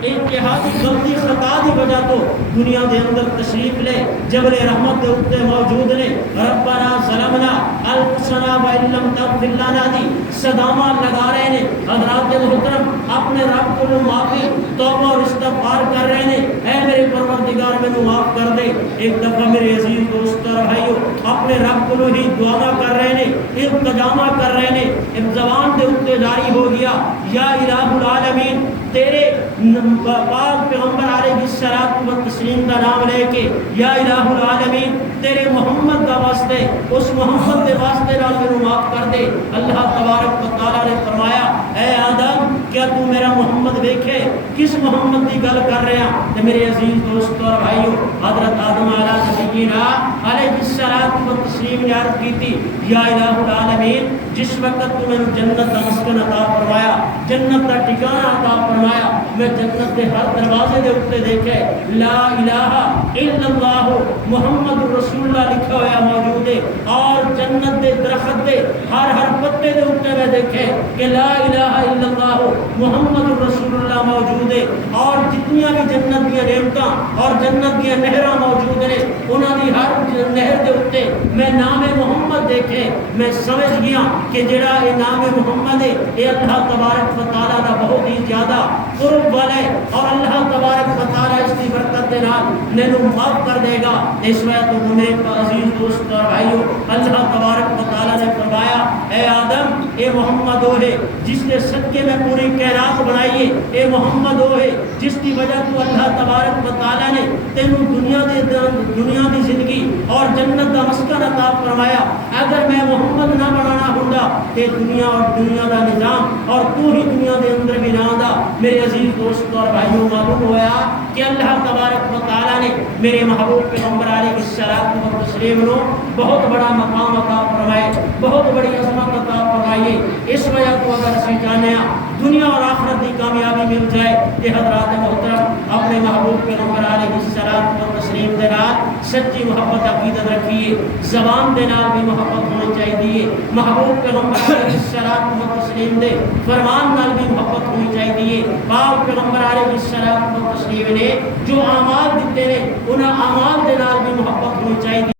انتہائی غلطی خطا دی وجہ تو دنیا دے اندر تشریف لے جبل رحمت دے اوتے موجود نے ربنا ظلمنا انفسنا وان لم تغفر لنا دی صدامہ لگا رہے نے حضرات محترم اپنے رب کو معافی توبہ اور استغفار کر رہے نے اے میرے پروردگار میں معاف کر دے ایک دفعہ میرے عزیز دوست اور بھائیو اپنے رب کو ہی دعا کر رہے نے التجامہ کر رہے نے ایک زبان دے اوتے جاری ہو گیا یا الہ العالمین تیرے پاک پیغمبر علیہ الصلوۃ والتسلیم کا نام لے کے یا الہ العالمین تیرے محمد کا واسطے اس محمد کے واسطے نال میرے معاف کر دے اللہ تبارک و تعالی نے فرمایا اے آدم کیا تو میرا محمد دیکھے کس محمد کی گل کر رہے ہیں تے میرے عزیز دوستو اور بھائیو حضرت آدم علیہ الصلوۃ والتسلیم نے عرض کی تھی یا الہ العالمین جس وقت تو میں جنت کا مسکن عطا فرمایا جنت کا ٹھکانہ عطا فرمایا میں جنت کے ہر دروازے دے اوپر دیکھے لا الہ الا اللہ محمد رسول اللہ لکھا ہوا موجود ہے اور جنت دے درخت دے ہر پتے دے اوپر میں دیکھے کہ لا الہ الا اللہ محمد رسول اللہ موجود ہے اور جتنیاں بھی جنت کی نعمتاں اور جنت کی نہراں موجود ہیں انہاں دی ہر نہر دے اوپر میں نام محمد دیکھے میں سمجھ گیا کہ جڑا یہ نام محمد ہے یہ اللہ تبارک و تعالی دا بہت ہی زیادہ قرب والا ہے اور اللہ تبارک و تعالی اس کی برکت دے نال مینوں معاف کر دے گا اس وجہ تو میرے عزیز دوست اور بھائیو اللہ تبارک و تعالی نے فرمایا اے آدم اے محمد وہ ہے جس نے صدقے میں پوری کائنات بنائی ہے اے محمد وہ ہے جس کی وجہ تو اللہ تبارک و تعالی نے تینوں دنیا دی زندگی اور جنت کا مسکن عطا فرمایا اگر میں محمد نہ بنانا ہوندا کہ دنیا اور دنیا کا نظام اور تو ہی دنیا دے اندر بھی نہ آندا میرے عزیز دوست اور بھائیوں معلوم ہوا کہ اللہ تبارک و تعالی نے میرے محبوب پیغمبر علیہ الصلوۃ والتسلیم کو بہت بڑا مقام عطا فرمائے بہت بڑی عظمت عطا فرمائی اس وجہ کو اگر اسی چاہنے دنیا اور آخرت کی کامیابی مل جائے کہ حضرات محترم اپنے محبوب پیغمبر علیہ الصلوۃ والتسلیم دے نال سچی محبت عقیدت رکھیے زبان دے نال بھی محبت ہونی چاہیے محبوب پیغمبر علیہ الصلوۃ والتسلیم دے فرمان نال بھی محبت ہونی چاہیے پاک پیغمبر علیہ الصلوۃ والتسلیم نے جو اعمال دیتے ہیں ان اعمال دے نال بھی محبت ہونی چاہیے